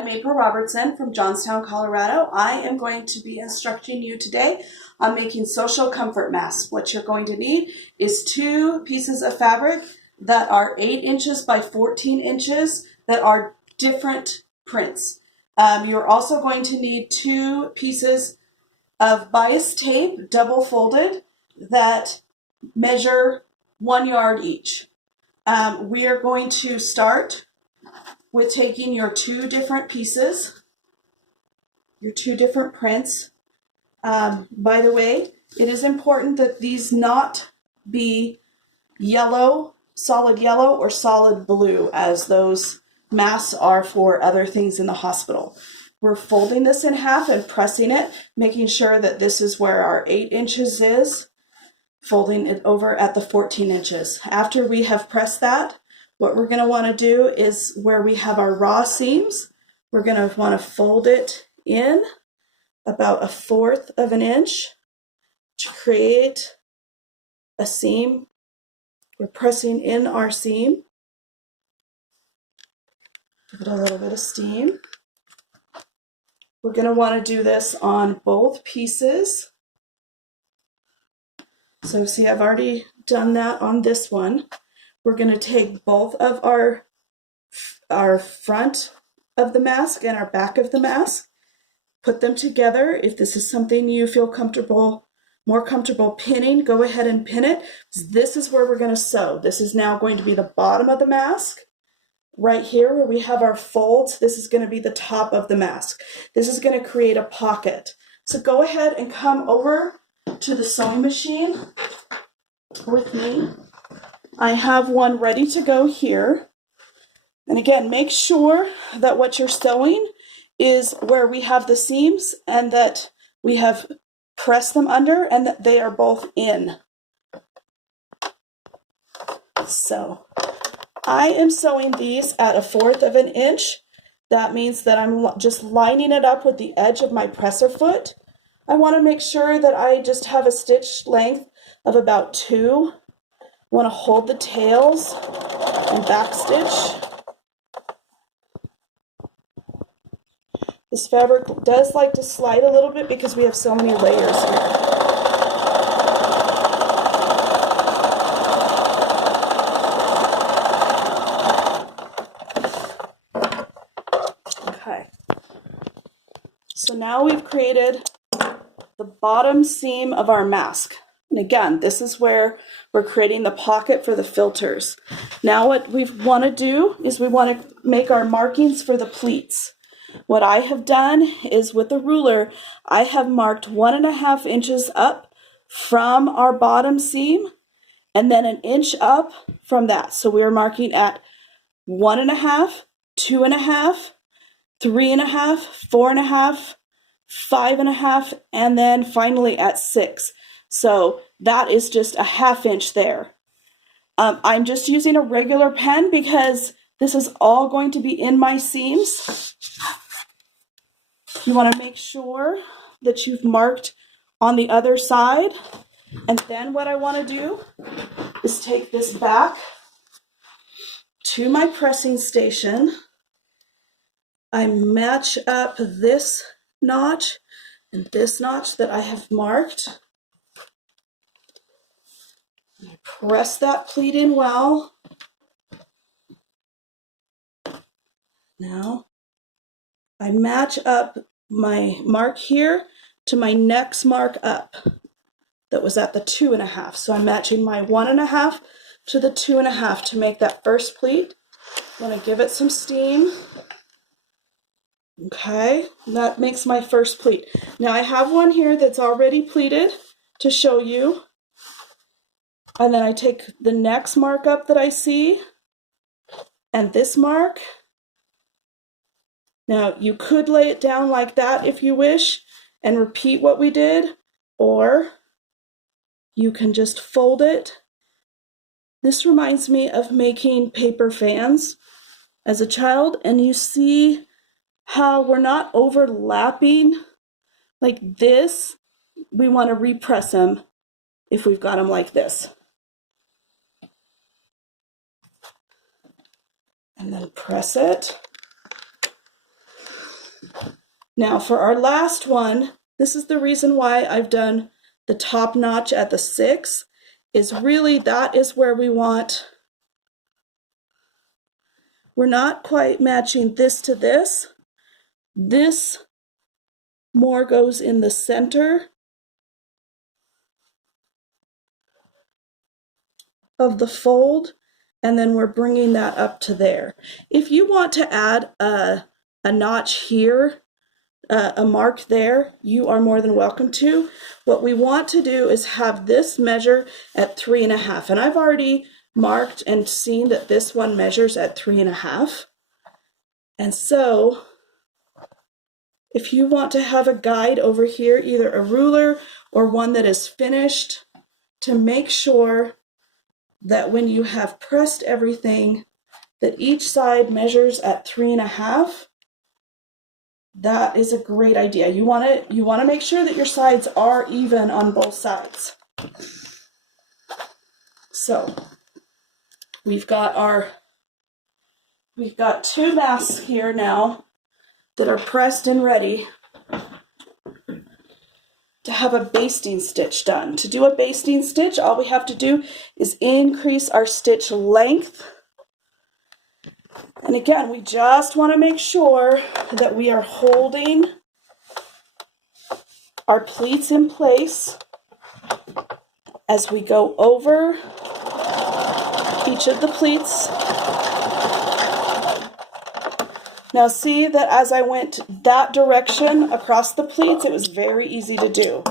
I'm April Robertson from Johnstown, Colorado. I am going to be instructing you today on making social comfort masks. What you're going to need is 2 pieces of fabric that are 8 inches by 14 inches that are different prints. You're also going to need 2 pieces of bias tape, double folded, that measure 1 yard each. We are going to start with taking your 2 different pieces, your 2 different prints. By the way, it is important that these not be yellow, solid yellow, or solid blue, as those masks are for other things in the hospital. We're folding this in half and pressing it, making sure that this is where our 8 inches is, folding it over at the 14 inches. After we have pressed that, what we're going to want to do is where we have our raw seams, we're going to want to fold it in about 1/4 of an inch to create a seam. We're pressing in our seam. Give it a little bit of steam. We're going to want to do this on both pieces. So see, I've already done that on this one. We're going to take both of our front of the mask and our back of the mask, put them together. If this is something you feel more comfortable pinning, go ahead and pin it. This is where we're going to sew. This is now going to be the bottom of the mask. Right here where we have our folds, this is going to be the top of the mask. This is going to create a pocket. So go ahead and come over to the sewing machine with me. I have one ready to go here. And again, make sure that what you're sewing is where we have the seams and that we have pressed them under and that they are both in. So I am sewing these at 1/4 of an inch. That means that I'm just lining it up with the edge of my presser foot. I want to make sure that I just have a stitch length of about 2. I want to hold the tails and back stitch. This fabric does like to slide a little bit because we have so many layers here. Okay. So now we've created the bottom seam of our mask. And again, this is where we're creating the pocket for the filters. Now what we want to do is we want to make our markings for the pleats. What I have done is with the ruler, I have marked 1.5 inches up from our bottom seam and then 1 inch up from that. So we are marking at 1.5, 2.5, 3.5, 4.5, 5.5, and then finally at 6. So that is just 1/2 inch there. I'm just using a regular pen because this is all going to be in my seams. You want to make sure that you've marked on the other side. And then what I want to do is take this back to my pressing station. I match up this notch and this notch that I have marked. I press that pleat in well. Now I match up my mark here to my next mark up that was at the 2.5. So I'm matching my 1.5 to the 2.5 to make that first pleat. I'm going to give it some steam. Okay, that makes my first pleat. Now I have one here that's already pleated to show you. And then I take the next mark up that I see and this mark. Now you could lay it down like that if you wish and repeat what we did, or you can just fold it. This reminds me of making paper fans as a child, and you see how we're not overlapping like this. We want to repress them if we've got them like this. And then press it. Now for our last one, this is the reason why I've done the top notch at the 6, is really that is where we want, we're not quite matching this to this. This more goes in the center of the fold, and then we're bringing that up to there. If you want to add a notch here, a mark there, you are more than welcome to. What we want to do is have this measure at 3.5, and I've already marked and seen that this one measures at 3.5. And so if you want to have a guide over here, either a ruler or one that is finished, to make sure that when you have pressed everything, that each side measures at 3.5, that is a great idea. You want to make sure that your sides are even on both sides. So we've got 2 masks here now that are pressed and ready to have a basting stitch done. To do a basting stitch, all we have to do is increase our stitch length. And again, we just want to make sure that we are holding our pleats in place as we go over each of the pleats. Now see that as I went that direction across the pleats, it was very easy to do.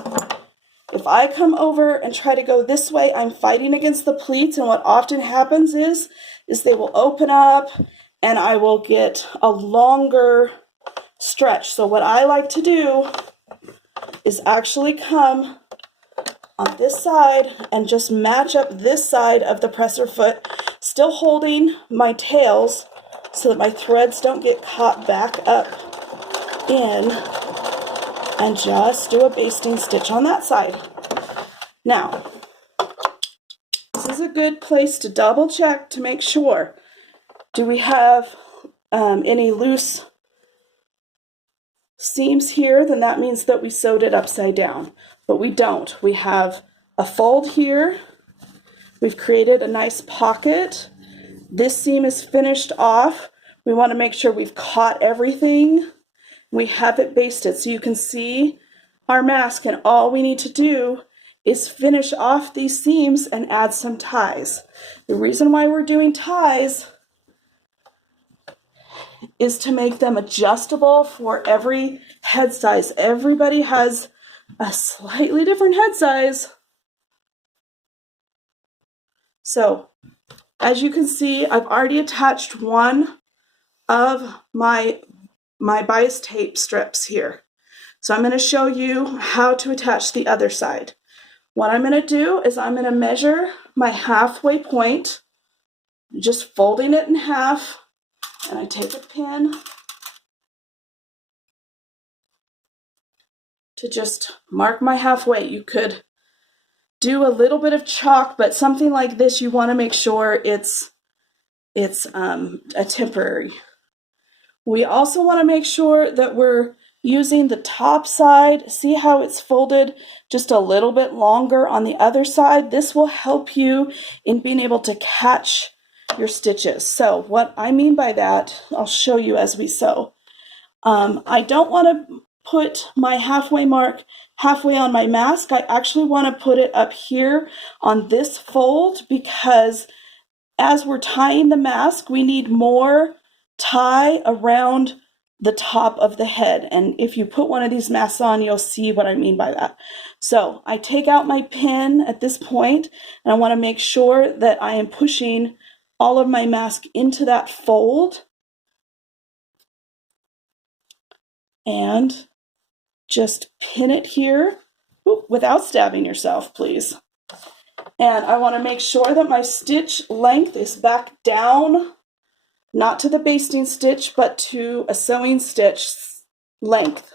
If I come over and try to go this way, I'm fighting against the pleats, and what often happens is they will open up and I will get a longer stretch. So what I like to do is actually come on this side and just match up this side of the presser foot, still holding my tails so that my threads don't get caught back up in, and just do a basting stitch on that side. Now, this is a good place to double check to make sure. Do we have any loose seams here? Then that means that we sewed it upside down, but we don't. We have a fold here. We've created a nice pocket. This seam is finished off. We want to make sure we've caught everything. We have it basted so you can see our mask, and all we need to do is finish off these seams and add some ties. The reason why we're doing ties is to make them adjustable for every head size. Everybody has a slightly different head size. So as you can see, I've already attached one of my bias tape strips here. So I'm going to show you how to attach the other side. What I'm going to do is I'm going to measure my halfway point, just folding it in half, and I take a pin to just mark my halfway. You could do a little bit of chalk, but something like this, you want to make sure it's a temporary. We also want to make sure that we're using the top side. See how it's folded just a little bit longer on the other side? This will help you in being able to catch your stitches. So what I mean by that, I'll show you as we sew. I don't want to put my halfway mark halfway on my mask. I actually want to put it up here on this fold, because as we're tying the mask, we need more tie around the top of the head. And if you put one of these masks on, you'll see what I mean by that. So I take out my pin at this point, and I want to make sure that I am pushing all of my mask into that fold. And just pin it here without stabbing yourself, please. And I want to make sure that my stitch length is back down, not to the basting stitch, but to a sewing stitch length.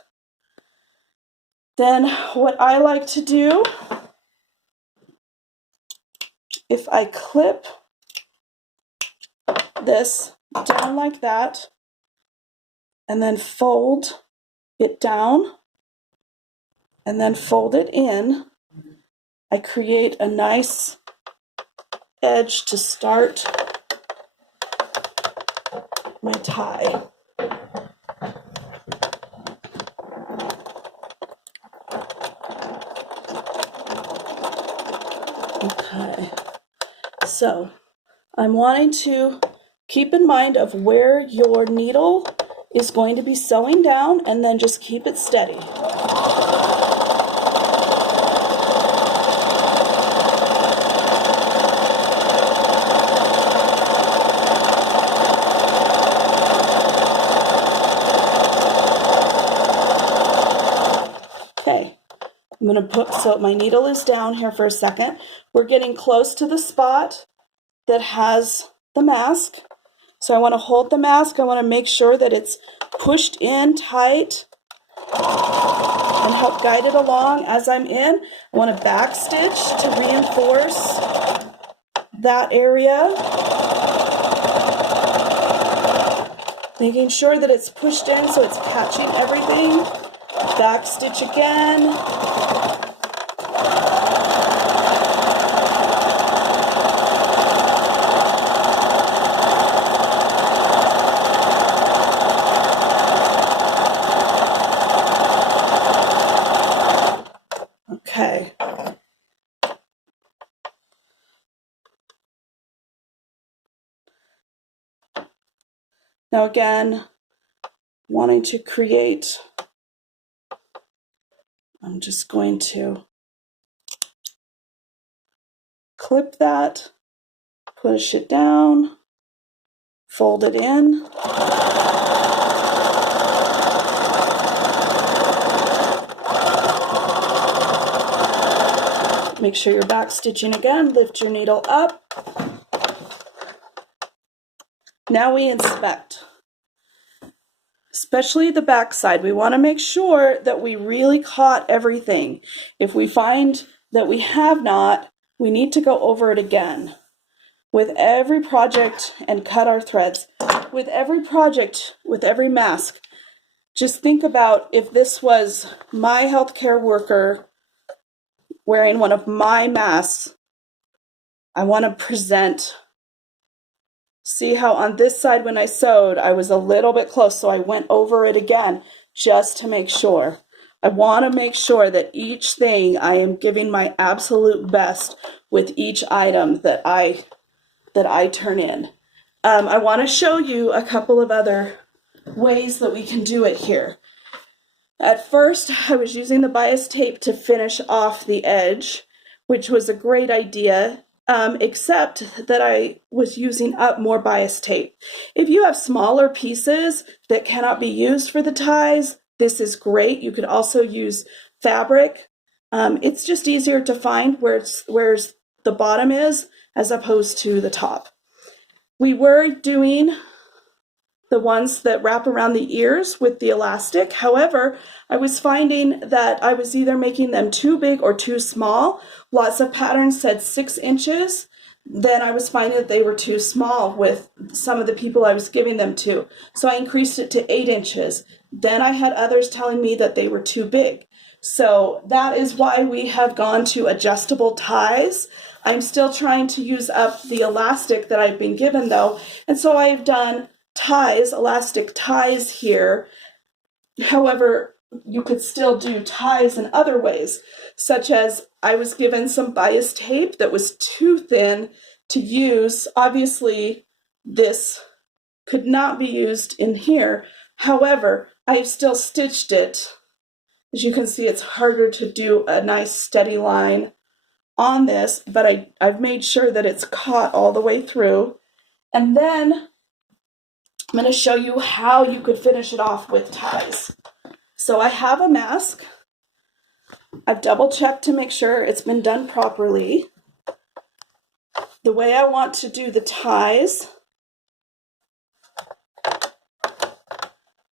Then what I like to do, if I clip this down like that, and then fold it down and then fold it in, I create a nice edge to start my tie. Okay, so I'm wanting to keep in mind of where your needle is going to be sewing down, and then just keep it steady. Okay, I'm going to put, so my needle is down here for a second. We're getting close to the spot that has the mask. So I want to hold the mask. I want to make sure that it's pushed in tight and help guide it along as I'm in. I want to back stitch to reinforce that area. Making sure that it's pushed in so it's catching everything. Back stitch again. Okay. Now again, wanting to create, I'm just going to clip that, push it down, fold it in. Make sure you're back stitching again, lift your needle up. Now we inspect, especially the back side. We want to make sure that we really caught everything. If we find that we have not, we need to go over it again. With every project, and cut our threads. With every project, with every mask, just think about if this was my healthcare worker wearing one of my masks. I want to present. See how on this side when I sewed, I was a little bit close, so I went over it again just to make sure. I want to make sure that each thing I am giving my absolute best with each item that I turn in. I want to show you a couple of other ways that we can do it here. At first, I was using the bias tape to finish off the edge, which was a great idea, except that I was using up more bias tape. If you have smaller pieces that cannot be used for the ties, this is great. You could also use fabric. It's just easier to find where the bottom is as opposed to the top. We were doing the ones that wrap around the ears with the elastic. However, I was finding that I was either making them too big or too small. Lots of patterns said 6 inches. Then I was finding that they were too small with some of the people I was giving them to. So I increased it to 8 inches. Then I had others telling me that they were too big. So that is why we have gone to adjustable ties. I'm still trying to use up the elastic that I've been given though. And so I've done ties, elastic ties here. However, you could still do ties in other ways, such as I was given some bias tape that was too thin to use. Obviously, this could not be used in here. However, I have still stitched it. As you can see, it's harder to do a nice steady line on this, but I've made sure that it's caught all the way through. And then I'm going to show you how you could finish it off with ties. So I have a mask. I've double checked to make sure it's been done properly. The way I want to do the ties,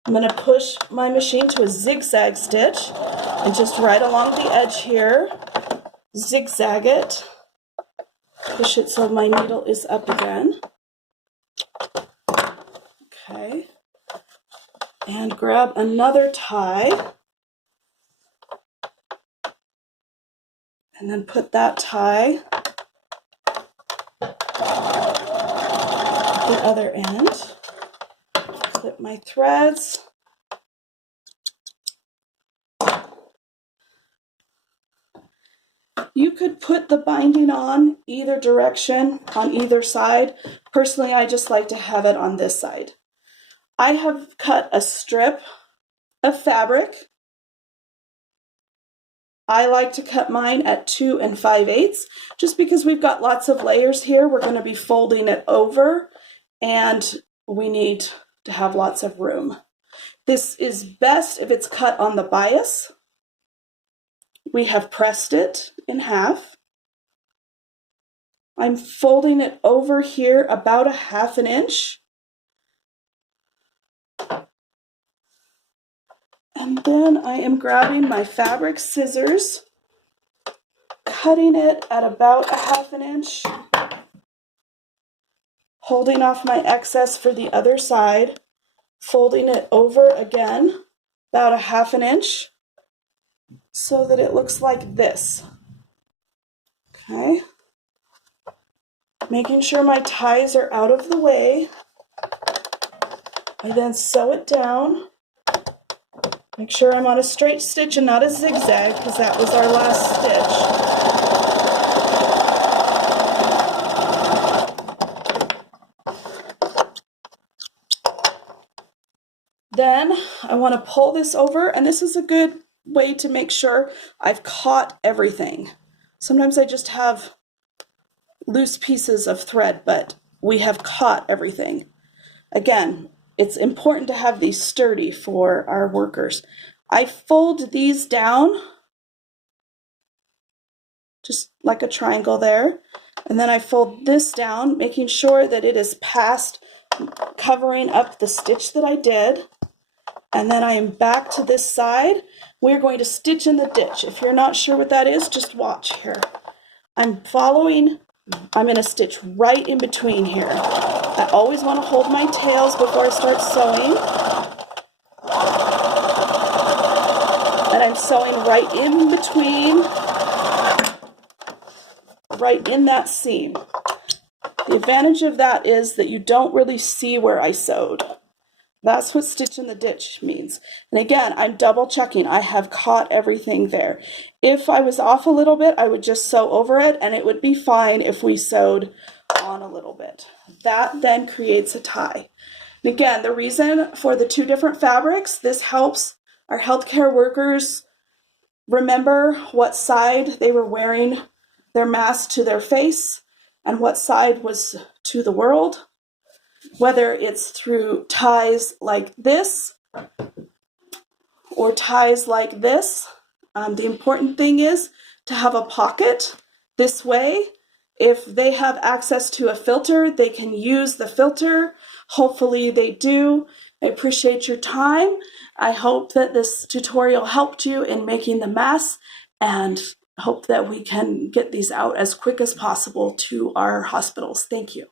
I'm going to push my machine to a zigzag stitch and just right along the edge here, zigzag it, push it so my needle is up again. Okay. and grab another tie and then put that tie at the other end. Clip my threads. You could put the binding on either direction, on either side. Personally, I just like to have it on this side. I have cut a strip of fabric. I like to cut mine at 2 5/8 just because we've got lots of layers here. We're going to be folding it over and we need to have lots of room. This is best if it's cut on the bias. We have pressed it in half. I'm folding it over here about 1/2 inch. And then I am grabbing my fabric scissors, cutting it at about 1/2 inch, holding off my excess for the other side, folding it over again about 1/2 inch so that it looks like this. Okay. Making sure my ties are out of the way. I then sew it down. Make sure I'm on a straight stitch and not a zigzag because that was our last stitch. Then I want to pull this over, and this is a good way to make sure I've caught everything. Sometimes I just have loose pieces of thread, but we have caught everything. Again, it's important to have these sturdy for our workers. I fold these down, just like a triangle there, and then I fold this down, making sure that it is past covering up the stitch that I did. And then I am back to this side. We're going to stitch in the ditch. If you're not sure what that is, just watch here. I'm going to stitch right in between here. I always want to hold my tails before I start sewing. And I'm sewing right in between, right in that seam. The advantage of that is that you don't really see where I sewed. That's what stitch in the ditch means. And again, I'm double checking. I have caught everything there. If I was off a little bit, I would just sew over it, and it would be fine if we sewed on a little bit. That then creates a tie. And again, the reason for the 2 different fabrics, this helps our healthcare workers remember what side they were wearing their mask to their face and what side was to the world. Whether it's through ties like this or ties like this, the important thing is to have a pocket this way. If they have access to a filter, they can use the filter. Hopefully they do. I appreciate your time. I hope that this tutorial helped you in making the masks, and hope that we can get these out as quick as possible to our hospitals. Thank you.